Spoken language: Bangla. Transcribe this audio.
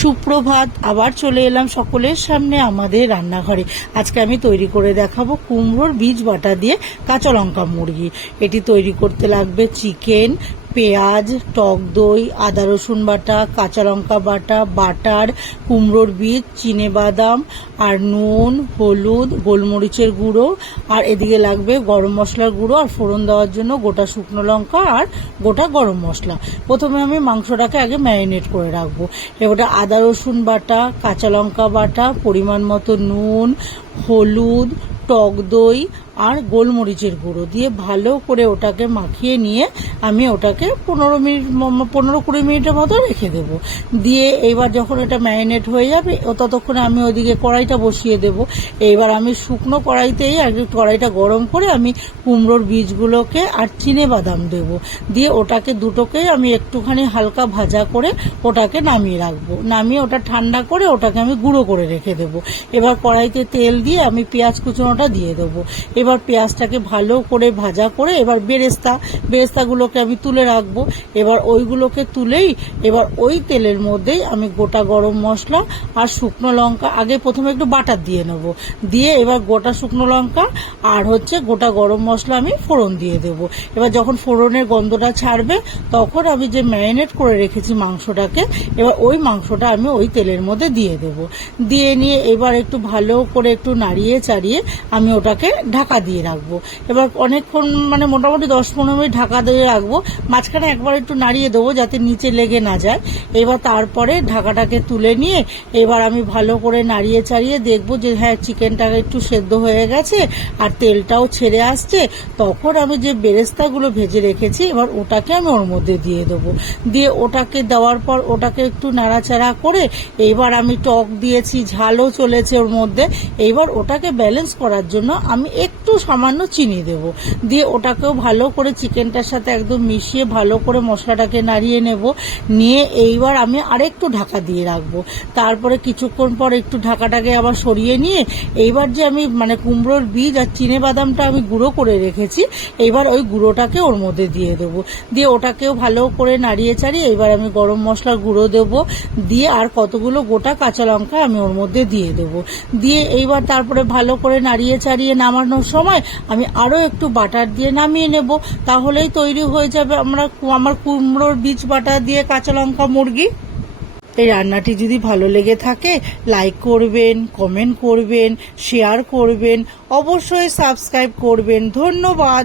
সুপ্রভাত, আবার চলে এলাম সকলের সামনে আমাদের রান্নাঘরে। আজকে আমি তৈরি করে দেখাবো কুমড়োর বীজ বাটা দিয়ে কাঁচা লঙ্কা মুরগি। এটি তৈরি করতে লাগবে চিকেন পেঁয়াজ, টক দই, আদা রসুন বাটা, কাঁচা লঙ্কা বাটা, বাটার, কুমড়োর বীজ, চিনে বাদাম আর নুন, হলুদ, গোলমরিচের গুঁড়ো। আর এদিকে লাগবে গরম মশলার গুঁড়ো আর ফোড়ন দেওয়ার জন্য গোটা শুকনো লঙ্কা আর গোটা গরম মশলা। প্রথমে আমি মাংসটাকে আগে ম্যারিনেট করে রাখব। এবারে আদা রসুন বাটা, কাঁচা লঙ্কা বাটা, পরিমাণ মতো নুন, হলুদ, টক দই আর গোলমরিচের গুঁড়ো দিয়ে ভালো করে ওটাকে মাখিয়ে নিয়ে আমি ওটাকে পনেরো মিনিট পনেরো কুড়ি মিনিটের মতো রেখে দেব। দিয়ে এইবার যখন এটা ম্যারিনেট হয়ে যাবে, ও ততক্ষণে আমি ওদিকে কড়াইটা বসিয়ে দেব। এইবার আমি শুকনো কড়াইতেই আগে কড়াইটা গরম করে আমি কুমড়োর বীজগুলোকে আর চিনে বাদাম দেব। দিয়ে ওটাকে দুটোকেই আমি একটুখানি হালকা ভাজা করে ওটাকে নামিয়ে রাখব। নামিয়ে ওটা ঠান্ডা করে ওটাকে আমি গুঁড়ো করে রেখে দেবো। এবার কড়াইতে তেল দিয়ে আমি পেঁয়াজ কুচোনোটা দিয়ে দেবো। এবার পেঁয়াজটাকে ভালো করে ভাজা করে এবার বেরেস্তা, বেরেস্তাগুলোকে আমি তুলে রাখব। এবার ওইগুলোকে তুলেই এবার ওই তেলের মধ্যেই আমি গোটা গরম মশলা আর শুকনো লঙ্কা, আগে প্রথমে একটু বাটার দিয়ে নেব। দিয়ে এবার গোটা শুকনো লঙ্কা আর হচ্ছে গোটা গরম মশলা আমি ফোড়ন দিয়ে দেব। এবার যখন ফোড়নের গন্ধটা ছাড়বে, তখন আমি যে ম্যারিনেট করে রেখেছি মাংসটাকে, এবার ওই মাংসটা আমি ওই তেলের মধ্যে দিয়ে দেব। দিয়ে নিয়ে এবার একটু ভালো করে একটু নাড়িয়ে চাড়িয়ে আমি ওটাকে ঢাকা দিয়ে রাখব। এবার অনেকক্ষণ মানে মোটামুটি দশ পনেরো মিনিট ঢাকা দিয়ে রাখব। মাঝখানে একবার একটু নাড়িয়ে দেবো যাতে নিচে লেগে না যায়। এবার তারপরে ঢাকাটাকে তুলে নিয়ে এবার আমি ভালো করে নাড়িয়ে চাড়িয়ে দেখব যে হ্যাঁ চিকেনটা একটু সেদ্ধ হয়ে গেছে আর তেলটাও ছেড়ে আসছে। তখন আমি যে বেরেস্তাগুলো ভেজে রেখেছি, এবার ওটাকে আমি ওর মধ্যে দিয়ে দেবো। দিয়ে ওটাকে দেওয়ার পর ওটাকে একটু নাড়াচাড়া করে এইবার আমি টক দিয়েছি, ঝালও চলেছে ওর মধ্যে। এইবার ওটাকে ব্যালেন্স করার জন্য আমি একটু সামান্য চিনি দেব। দিয়ে ওটাকেও ভালো করে চিকেনটার সাথে একদম মিশিয়ে ভালো করে মশলাটাকে নাড়িয়ে নেব। নিয়ে এইবার আমি আরেকটু ঢাকা দিয়ে রাখব। তারপরে কিছুক্ষণ পর একটু ঢাকাটাকে আবার সরিয়ে নিয়ে এইবার যে আমি মানে কুমড়োর বীজ আর চিনে বাদামটা আমি গুঁড়ো করে রেখেছি, এইবার ওই গুঁড়োটাকে ওর মধ্যে দিয়ে দেবো। দিয়ে ওটাকেও ভালো করে নাড়িয়ে চাড়িয়ে এবার আমি গরম মশলার গুঁড়ো দেবো। দিয়ে আর কতগুলো গোটা কাঁচা লঙ্কা আমি ওর মধ্যে দিয়ে দেবো। দিয়ে এইবার তারপরে ভালো করে নাড়িয়ে চাড়িয়ে নামানোর সময় আমি আরও একটু বাটার দিয়ে নামিয়ে নেব। তাহলেই তৈরি হয়ে যাবে আমরা আমার কুমড়োর বীজ বাটা দিয়ে কাঁচা লঙ্কা মুরগি। এই রান্নাটি যদি ভালো লেগে থাকে লাইক করবেন কমেন্ট করবেন শেয়ার করবেন, অবশ্যই সাবস্ক্রাইব করবেন। ধন্যবাদ।